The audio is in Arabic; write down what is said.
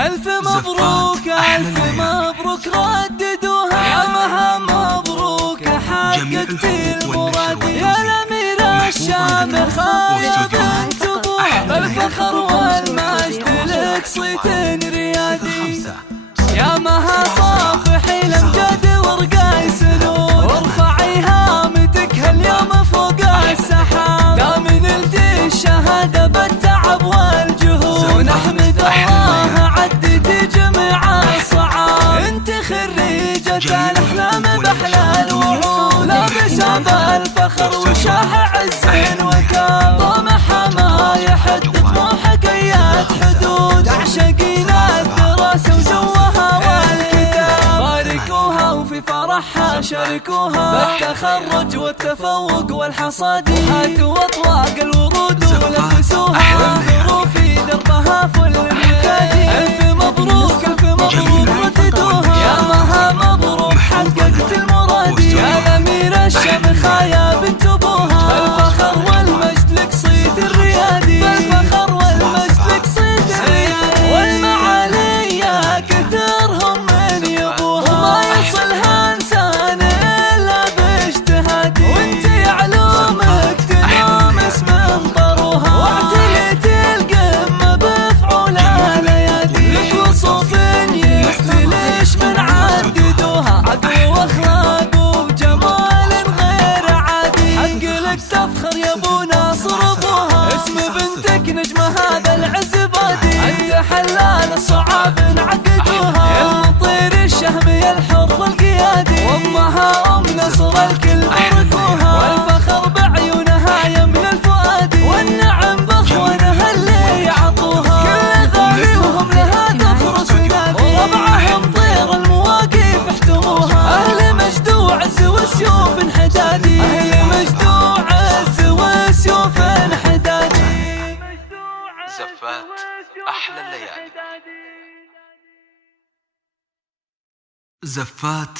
ألف مبروك ألف مبروك رددوها يا مها مبروك حققت المراد يا الأميرة الشامخ يا بنت أبوها بالفخر والمجد لك صيت ريادي يا مها صافحي الأمجاد ورقاي سنون وارفعي هامتك هاليوم فوق السحاب دام نلتي الشهادة بالتعب والجهود نحمد الله عدت جميع الصعاب انت خريجة الأحلام بأحلى الوعود لابسة بالفخر وشاح عز وكاب طمح ما يحد طموحك ايات حدود تعشقين الدراسة وجوها والكتاب باركوها وفي فرحها شاركوها بالتخرج والتفوق والحصاد هاتوا أطواق الورود ولبسوها وانثروا في دربها فل المكادي ألف مبروك ألف مبروك رددوها يا مها مبروك حققت المراد يا الأميرة الشامخة يا بنت أبوها بالفخر والمجد لك صيت الريادي بالفخر والمجد لك صيت الريادي والمعالي يا كثرهم من يبوها وما يصلها إنسان إلا باجتهادي وانت علومك تنامس من طروها واعتليت القمة بفعول الأيادي لك وصوف يستلش من عددوها عقل واخلاق وجمال غير عادي حق لك تفخر يا ابو ناصر ابوها اسم بنتك نجمة هذا العز بادي انت حلال الصعاب عقدوها يا المطير الشهم يا الحر القيادي وامها ام نصر الكل باركوها والفخر بعيونها يملى الفؤاد والنعم باخوانها اللي يعطوها كل غاليهم لها تفرس ونادي وربعهم طير المواقف احتموها اهل مجد وعز وسيوف انحدادي اهل مجد وعز وسيوف انحدادي زفات أحلى الليالي. زفات